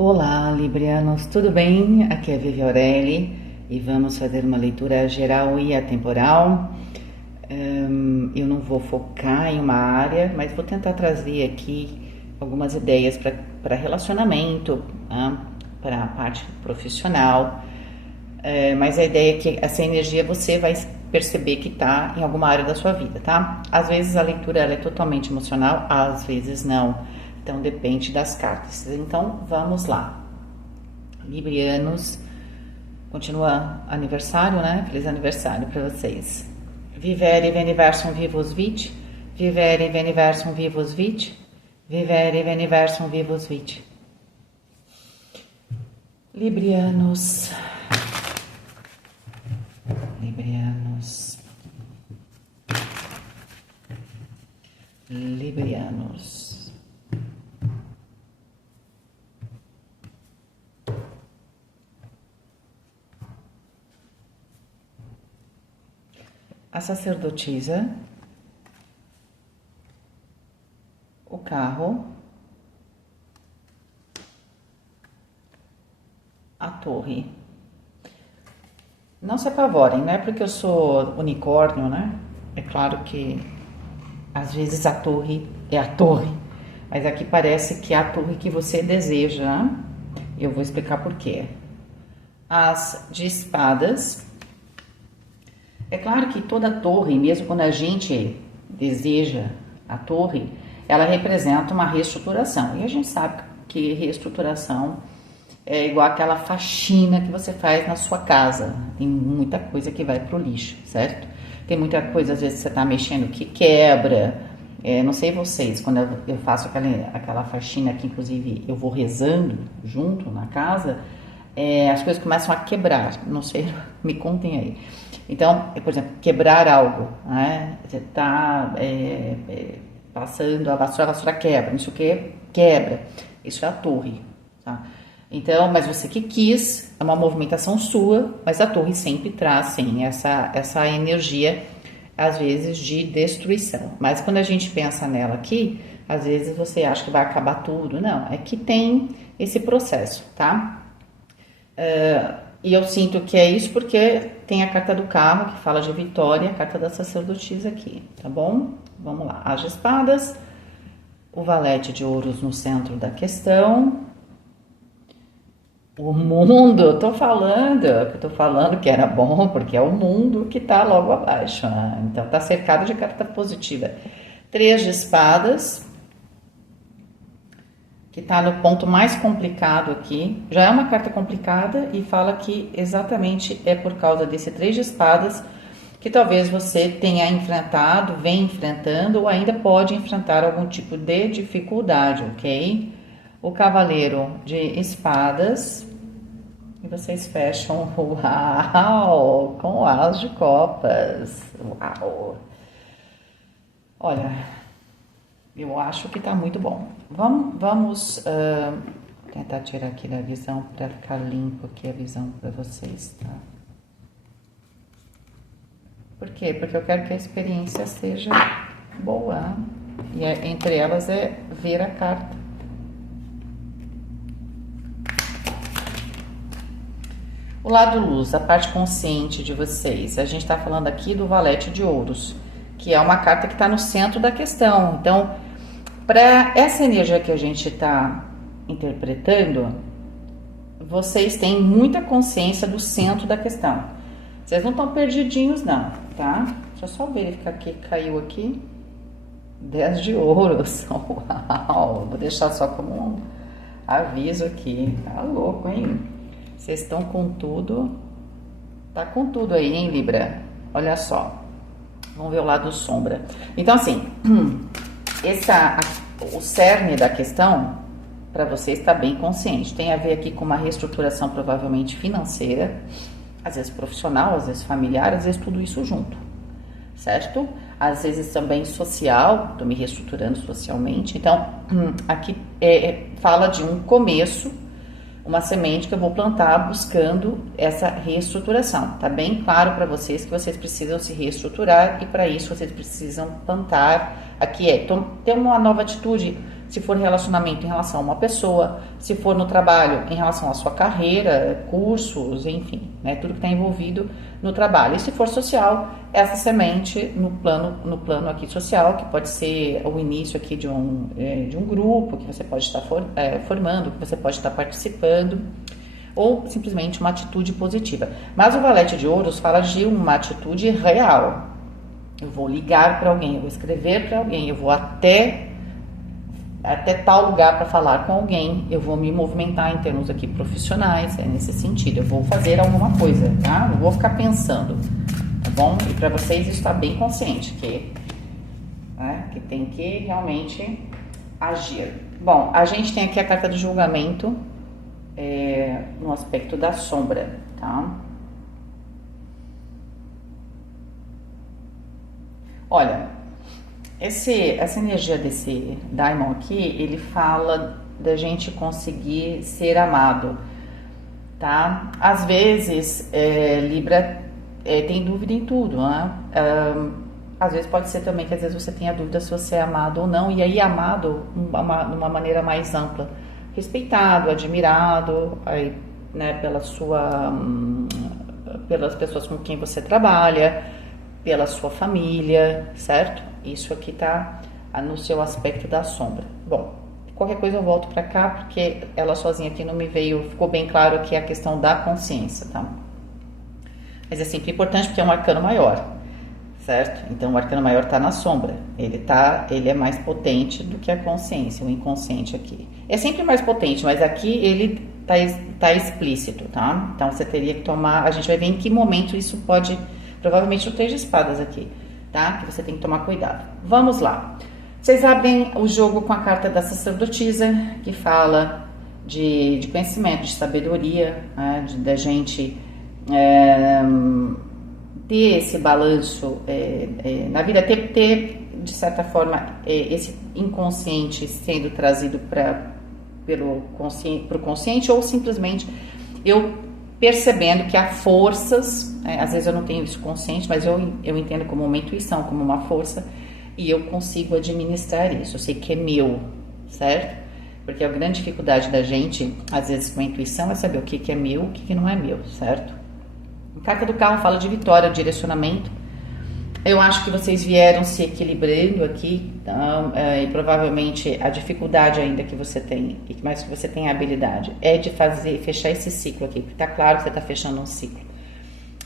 Olá, Librianos, tudo bem? Aqui é Vivi Aureli e vamos fazer uma leitura geral e atemporal. Eu não vou focar em uma área, mas vou tentar trazer aqui algumas ideias para relacionamento, né? Para a parte profissional. Mas a ideia é que essa energia você vai perceber que está em alguma área da sua vida, tá? Às vezes a leitura ela é totalmente emocional, às vezes não. Então depende das cartas. Então vamos lá. Librianos, continua aniversário, né? Feliz aniversário para vocês. Vivere veniversum vivus vit, vivere veniversum vivus vit, vivere veniversum vivus vit. Librianos, Librianos, Librianos. A sacerdotisa, o carro, a torre. Não se apavorem, não é porque eu sou unicórnio, né? É claro que às vezes a torre é a torre, mas aqui parece que é a torre que você deseja, né? Eu vou explicar por quê. As de espadas. É claro que toda torre, mesmo quando a gente deseja a torre, ela representa uma reestruturação. E a gente sabe que reestruturação é igual aquela faxina que você faz na sua casa. Tem muita coisa que vai pro lixo, certo? Tem muita coisa, às vezes, você tá mexendo que quebra. Não sei vocês, quando eu faço aquela faxina que, inclusive, eu vou rezando junto na casa, as coisas começam a quebrar. Não sei, me contem aí. Então, por exemplo, quebrar algo, né? Você está passando a vassoura quebra, isso que quebra. Isso é a torre, tá? Então, mas você que quis, é uma movimentação sua, mas a torre sempre traz, sim, essa energia, às vezes, de destruição. Mas quando a gente pensa nela aqui, às vezes você acha que vai acabar tudo. Não, é que tem esse processo, tá? E eu sinto que é isso porque tem a carta do carro, que fala de vitória, a carta da sacerdotisa aqui, tá bom? Vamos lá. As de espadas, o valete de ouros no centro da questão, o mundo, eu tô falando que era bom, porque é o mundo que tá logo abaixo, né? Então tá cercado de carta positiva. 3 de espadas, que está no ponto mais complicado aqui. Já é uma carta complicada e fala que exatamente é por causa desse 3 de espadas que talvez você tenha enfrentado, vem enfrentando ou ainda pode enfrentar algum tipo de dificuldade, ok? O cavaleiro de espadas e vocês fecham, uau, com o as de copas, uau. Olha, eu acho que tá muito bom. Vamos tentar tirar aqui da visão para ficar limpo aqui a visão para vocês, tá? Por quê? Porque eu quero que a experiência seja boa. E entre elas é ver a carta. O lado luz, a parte consciente de vocês. A gente tá falando aqui do valete de ouros, que é uma carta que está no centro da questão. Então, para essa energia que a gente está interpretando, vocês têm muita consciência do centro da questão. Vocês não estão perdidinhos não, tá? Deixa eu só verificar que caiu aqui. 10 de ouros. Uau! Vou deixar só como um aviso aqui. Tá louco, hein? Vocês estão com tudo. Tá com tudo aí, hein, Libra? Olha só. Vamos ver o lado sombra. Então, assim, o cerne da questão, para você está bem consciente. Tem a ver aqui com uma reestruturação provavelmente financeira, às vezes profissional, às vezes familiar, às vezes tudo isso junto, certo? Às vezes também social, estou me reestruturando socialmente. Então, aqui fala de um começo, uma semente que eu vou plantar buscando essa reestruturação. Tá bem claro para vocês que vocês precisam se reestruturar e para isso vocês precisam plantar Aqui é ter uma nova atitude, se for relacionamento em relação a uma pessoa, se for no trabalho em relação à sua carreira, cursos, enfim, né, tudo que está envolvido no trabalho. E se for social, essa semente no plano aqui social, que pode ser o início aqui de um grupo que você pode estar formando, que você pode estar participando, ou simplesmente uma atitude positiva. Mas o Valete de Ouros fala de uma atitude real. Eu vou ligar para alguém, eu vou escrever para alguém, eu vou até tal lugar para falar com alguém, eu vou me movimentar em termos aqui profissionais, é nesse sentido, eu vou fazer alguma coisa, tá? Não vou ficar pensando, tá bom? E para vocês isso está bem consciente, que tem que realmente agir. Bom, a gente tem aqui a carta do julgamento, no aspecto da sombra, tá? Olha, essa energia desse Daimon aqui, ele fala da gente conseguir ser amado, tá? Às vezes, Libra tem dúvida em tudo, né? Às vezes pode ser também que às vezes você tenha dúvida se você é amado ou não, e aí amado de uma maneira mais ampla, respeitado, admirado, aí, né, pelas pessoas com quem você trabalha, pela sua família, certo? Isso aqui tá no seu aspecto da sombra. Bom, qualquer coisa eu volto para cá, porque ela sozinha aqui não me veio, ficou bem claro que é a questão da consciência, tá? Mas é sempre importante porque é um arcano maior, certo? Então o arcano maior tá na sombra, ele é mais potente do que a consciência, o inconsciente aqui. É sempre mais potente, mas aqui ele tá explícito, tá? Então você teria que tomar, a gente vai ver em que momento isso pode, provavelmente o 3 de espadas aqui, tá? Que você tem que tomar cuidado. Vamos lá. Vocês abrem o jogo com a carta da sacerdotisa, que fala de conhecimento, de sabedoria, né? Da gente ter esse balanço na vida, ter de certa forma esse inconsciente sendo trazido para o consciente, ou simplesmente eu percebendo que há forças, às vezes eu não tenho isso consciente, mas eu entendo como uma intuição, como uma força, e eu consigo administrar isso, eu sei que é meu, certo? Porque a grande dificuldade da gente, às vezes com a intuição, é saber o que é meu, o que não é meu, certo? A carta do carro fala de vitória, direcionamento. Eu acho que vocês vieram se equilibrando aqui, então, e provavelmente a dificuldade ainda que você tem, e mais que você tem a habilidade, é de fechar esse ciclo aqui, porque tá claro que você está fechando um ciclo.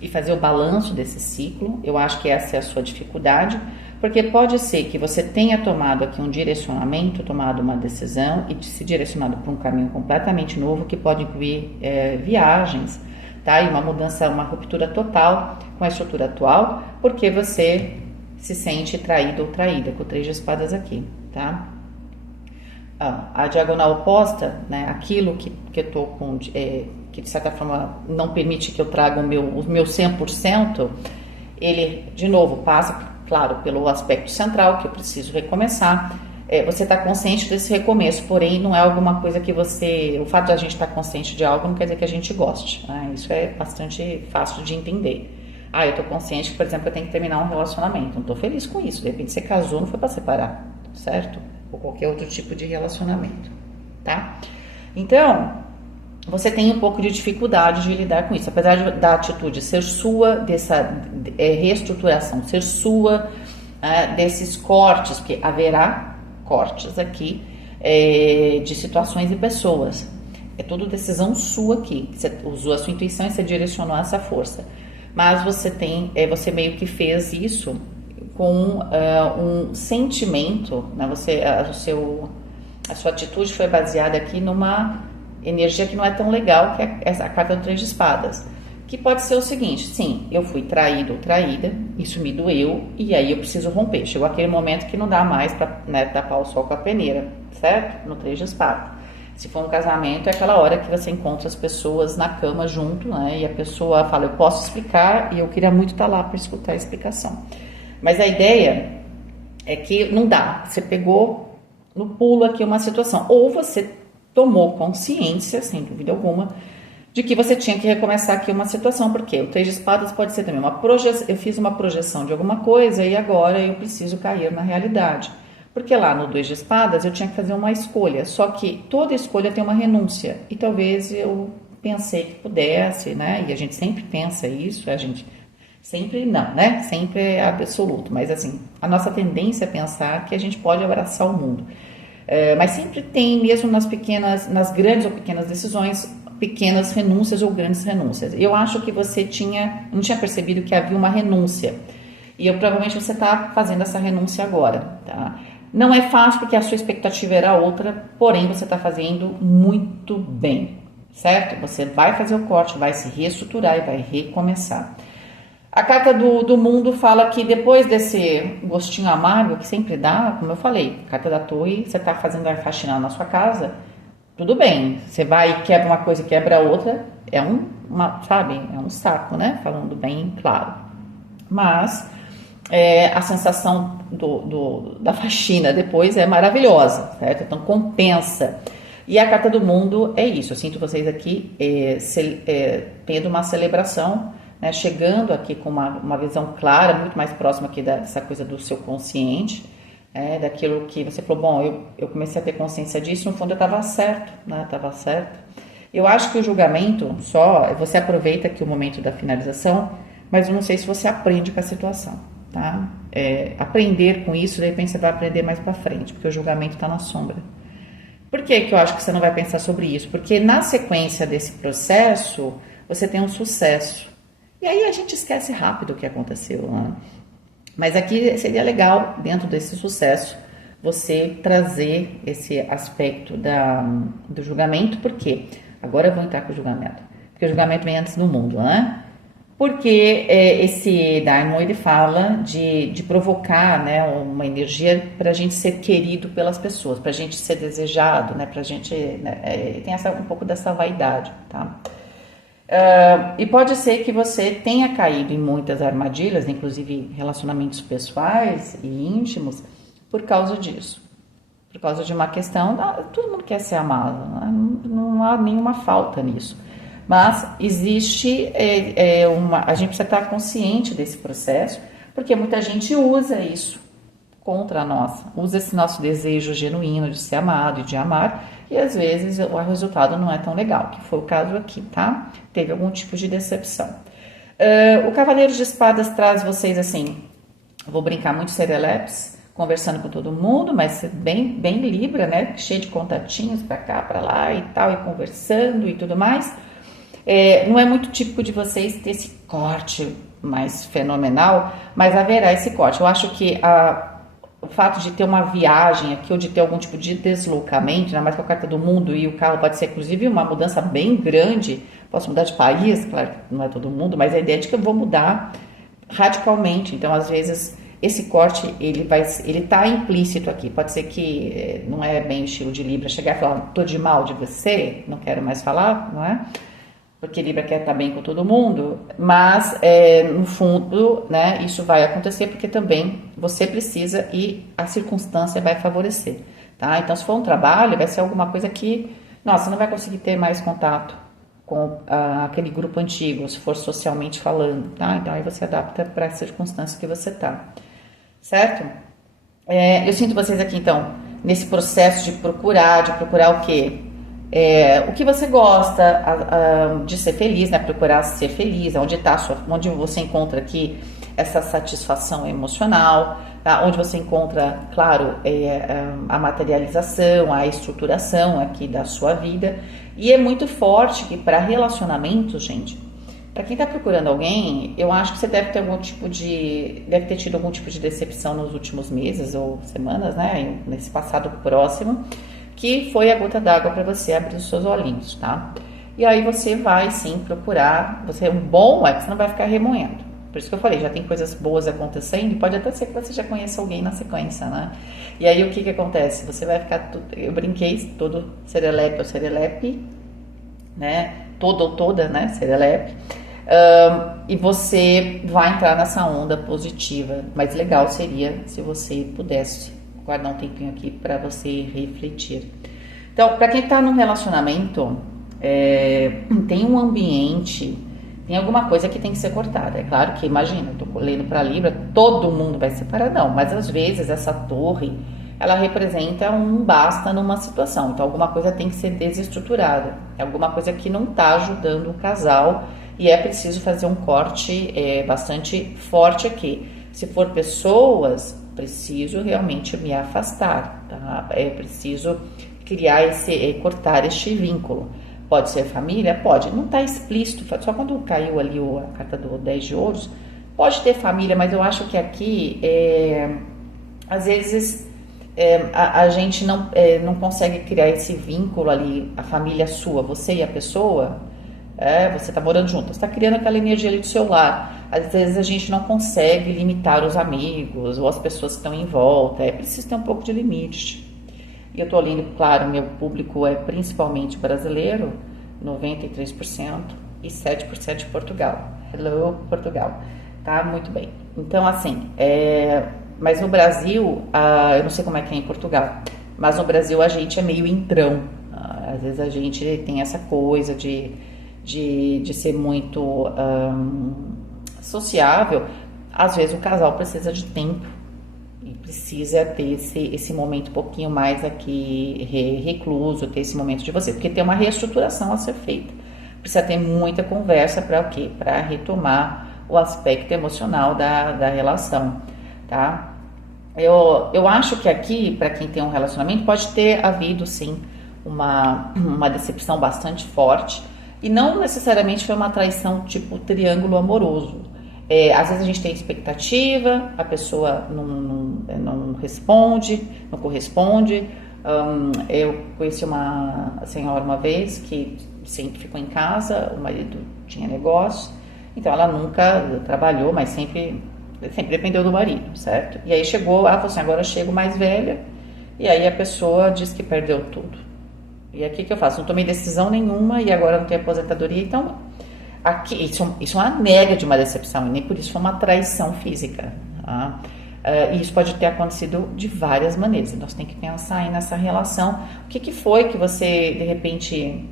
E fazer o balanço desse ciclo, eu acho que essa é a sua dificuldade, porque pode ser que você tenha tomado aqui um direcionamento, tomado uma decisão e se direcionado para um caminho completamente novo, que pode incluir viagens, tá? E uma mudança, uma ruptura total com a estrutura atual, porque você se sente traído ou traída, com o 3 de espadas aqui, tá? A diagonal oposta, né? Aquilo que eu tô com, que de certa forma não permite que eu traga o meu 100%, ele, de novo, passa, claro, pelo aspecto central, que eu preciso recomeçar. Você está consciente desse recomeço, porém não é alguma coisa que o fato de a gente estar consciente de algo não quer dizer que a gente goste, né? Isso é bastante fácil de entender. Eu estou consciente que, por exemplo, eu tenho que terminar um relacionamento, não estou feliz com isso, de repente você casou, não foi para separar, certo? Ou qualquer outro tipo de relacionamento, tá? Então, você tem um pouco de dificuldade de lidar com isso, apesar da atitude ser sua, dessa reestruturação ser sua, desses cortes, porque haverá cortes aqui de situações e pessoas. É tudo decisão sua aqui. Você usou a sua intuição e você direcionou essa força. Mas você meio que fez isso com um sentimento, né? A sua atitude foi baseada aqui numa energia que não é tão legal, que é a carta do 3 de espadas. Que pode ser o seguinte: sim, eu fui traído ou traída, isso me doeu, e aí eu preciso romper. Chegou aquele momento que não dá mais para, né, tapar o sol com a peneira, certo? No 3 de espadas. Se for um casamento, é aquela hora que você encontra as pessoas na cama junto, né? E a pessoa fala, eu posso explicar, e eu queria muito estar lá para escutar a explicação. Mas a ideia é que não dá. Você pegou no pulo aqui uma situação. Ou você tomou consciência, sem dúvida alguma, de que você tinha que recomeçar aqui uma situação, porque o 3 de espadas pode ser também uma projeção, eu fiz uma projeção de alguma coisa e agora eu preciso cair na realidade. Porque lá no 2 de espadas eu tinha que fazer uma escolha, só que toda escolha tem uma renúncia, e talvez eu pensei que pudesse, né, e a gente sempre pensa isso, a gente sempre não, né, sempre é absoluto, mas assim, a nossa tendência é pensar que a gente pode abraçar o mundo. Mas sempre tem, mesmo nas grandes ou pequenas decisões, pequenas renúncias ou grandes renúncias. Eu acho que você não tinha percebido que havia uma renúncia. E provavelmente você está fazendo essa renúncia agora, tá? Não é fácil porque a sua expectativa era outra, porém você está fazendo muito bem, certo? Você vai fazer o corte, vai se reestruturar e vai recomeçar. A carta do mundo fala que depois desse gostinho amargo que sempre dá, como eu falei, carta da torre, você está fazendo a faxina na sua casa, tudo bem, você vai e quebra uma coisa e quebra outra, sabe, é um saco, né? Falando bem claro. Mas a sensação da faxina depois é maravilhosa, certo? Então compensa. E a carta do mundo é isso, eu sinto vocês aqui tendo uma celebração, né, chegando aqui com uma visão clara, muito mais próxima aqui dessa coisa do seu consciente, daquilo que você falou, bom, eu comecei a ter consciência disso, no fundo eu estava certo, né, estava certo. Eu acho que o julgamento você aproveita aqui o momento da finalização, mas eu não sei se você aprende com a situação, tá? Aprender com isso, de repente você vai aprender mais para frente, porque o julgamento está na sombra. Por que eu acho que você não vai pensar sobre isso? Porque na sequência desse processo, você tem um sucesso. E aí a gente esquece rápido o que aconteceu, né? Mas aqui seria legal, dentro desse sucesso, você trazer esse aspecto do julgamento. Por quê? Agora eu vou entrar com o julgamento. Porque o julgamento vem antes do mundo, né? Porque esse Daimon, ele fala de provocar, né, uma energia para a gente ser querido pelas pessoas, para a gente ser desejado, né? Para a gente... Né, tem um pouco dessa vaidade, tá? E pode ser que você tenha caído em muitas armadilhas, inclusive relacionamentos pessoais e íntimos, por causa disso. Por causa de uma questão, todo mundo quer ser amado, né? Não há nenhuma falta nisso. Mas existe, a gente precisa estar consciente desse processo, porque muita gente usa isso contra nós, usa esse nosso desejo genuíno de ser amado e de amar, e às vezes o resultado não é tão legal, que foi o caso aqui, tá? Teve algum tipo de decepção. O Cavaleiro de Espadas traz vocês assim, vou brincar muito serelepes, conversando com todo mundo, mas bem Libra, né? Cheio de contatinhos pra cá, pra lá e tal, e conversando e tudo mais. Não é muito típico de vocês ter esse corte mais fenomenal, mas haverá esse corte. Eu acho que o fato de ter uma viagem aqui, ou de ter algum tipo de deslocamento, ainda mais com a carta do mundo, e o carro pode ser inclusive uma mudança bem grande, posso mudar de país, claro que não é todo mundo, mas a ideia é de que eu vou mudar radicalmente. Então às vezes esse corte, ele tá implícito aqui, pode ser que não é bem o estilo de Libra, chegar e falar, tô de mal de você, não quero mais falar, não é? Porque Libra quer estar bem com todo mundo, mas no fundo, né, isso vai acontecer porque também você precisa e a circunstância vai favorecer, tá? Então, se for um trabalho, vai ser alguma coisa que, nossa, você não vai conseguir ter mais contato com aquele grupo antigo, se for socialmente falando, tá? Então, aí você adapta para a circunstância que você tá, certo? Eu sinto vocês aqui, então, nesse processo de procurar o quê? O que você gosta de ser feliz, né? Procurar ser feliz, onde você encontra aqui essa satisfação emocional, tá? Onde você encontra, claro, a materialização, a estruturação aqui da sua vida. E é muito forte que para relacionamentos, gente, para quem está procurando alguém, eu acho que você deve ter tido algum tipo de decepção nos últimos meses ou semanas, né? Nesse passado próximo, que foi a gota d'água para você abrir os seus olhinhos, tá? E aí você vai sim procurar, você que você não vai ficar remoendo. Por isso que eu falei, já tem coisas boas acontecendo e pode até ser que você já conheça alguém na sequência, né? E aí o que acontece? Você vai ficar, eu brinquei, todo serelepe ou serelepe, né? Todo ou toda, né? Serelepe. E você vai entrar nessa onda positiva, mas legal seria se você pudesse guardar um tempinho aqui para você refletir. Então, para quem está num relacionamento, tem um ambiente, tem alguma coisa que tem que ser cortada. É claro que, imagina, eu tô lendo para Libra, todo mundo vai separar, não, mas às vezes essa torre, ela representa um basta numa situação, então alguma coisa tem que ser desestruturada, é alguma coisa que não está ajudando o casal e é preciso fazer um corte bastante forte aqui. Se for pessoas, preciso realmente me afastar, tá? É preciso criar cortar este vínculo. Pode ser família? Pode. Não está explícito, só quando caiu ali a carta do 10 de ouros, pode ter família, mas eu acho que aqui, às vezes, a gente não consegue criar esse vínculo ali, a família sua, você e a pessoa, você está morando junto, você está criando aquela energia ali do seu lar. Às vezes a gente não consegue limitar os amigos ou as pessoas que estão em volta, é preciso ter um pouco de limite. E eu estou lendo, claro, meu público é principalmente brasileiro, 93%, e 7% de Portugal. Hello, Portugal. Tá? Muito bem. Então, assim, mas no Brasil, eu não sei como é que é em Portugal, mas no Brasil a gente é meio entrão. Às vezes a gente tem essa coisa de ser muito sociável. Às vezes o casal precisa de tempo e precisa ter esse momento um pouquinho mais aqui recluso, ter esse momento de você, porque tem uma reestruturação a ser feita. Precisa ter muita conversa para o quê? Para retomar o aspecto emocional da relação, tá? Eu acho que aqui, para quem tem um relacionamento, pode ter havido, sim, uma decepção bastante forte, e não necessariamente foi uma traição tipo triângulo amoroso. Às vezes a gente tem expectativa, a pessoa não responde, não corresponde. Eu conheci uma senhora uma vez que sempre ficou em casa, o marido tinha negócio, então ela nunca trabalhou, mas sempre dependeu do marido, certo? E aí ela falou assim, agora eu chego mais velha, e aí a pessoa diz que perdeu tudo. E aqui que eu faço? Não tomei decisão nenhuma e agora não tenho aposentadoria, então aqui, isso é uma nega de uma decepção, e nem por isso foi uma traição física. Tá? E isso pode ter acontecido de várias maneiras. Então você tem que pensar aí nessa relação. O que foi que você, de repente,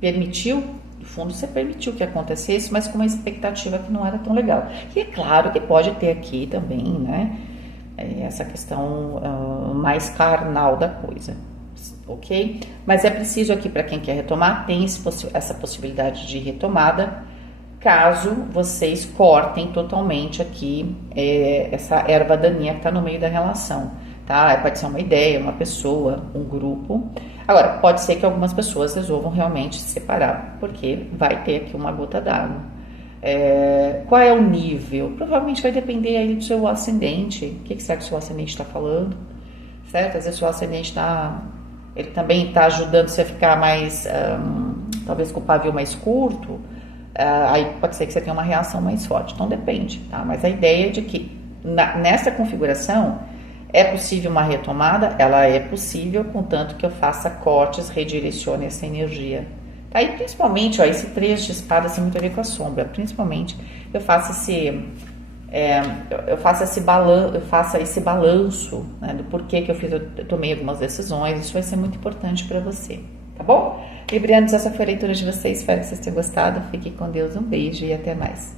permitiu? No fundo, você permitiu que acontecesse, mas com uma expectativa que não era tão legal. E é claro que pode ter aqui também, né? Essa questão mais carnal da coisa. Ok? Mas é preciso aqui, para quem quer retomar, tem essa possibilidade de retomada, caso vocês cortem totalmente aqui essa erva daninha que está no meio da relação, tá? Pode ser uma ideia, uma pessoa, um grupo. Agora, pode ser que algumas pessoas resolvam realmente se separar, porque vai ter aqui uma gota d'água. Qual é o nível? Provavelmente vai depender aí do seu ascendente. O que será que o seu ascendente está falando? Certo? Às vezes o seu ascendente ele também está ajudando você a ficar mais, talvez com o pavio mais curto, aí pode ser que você tenha uma reação mais forte, então depende, tá? Mas a ideia é de que nessa configuração é possível uma retomada, ela é possível, contanto que eu faça cortes, redirecione essa energia. Tá? E principalmente, esse 3 de espadas tem muito a ver com a sombra, principalmente eu faço esse balanço, né, do porquê que eu tomei algumas decisões. Isso vai ser muito importante para você, tá bom? Librianos, essa foi a leitura de vocês, espero que vocês tenham gostado. Fiquem com Deus, um beijo e até mais.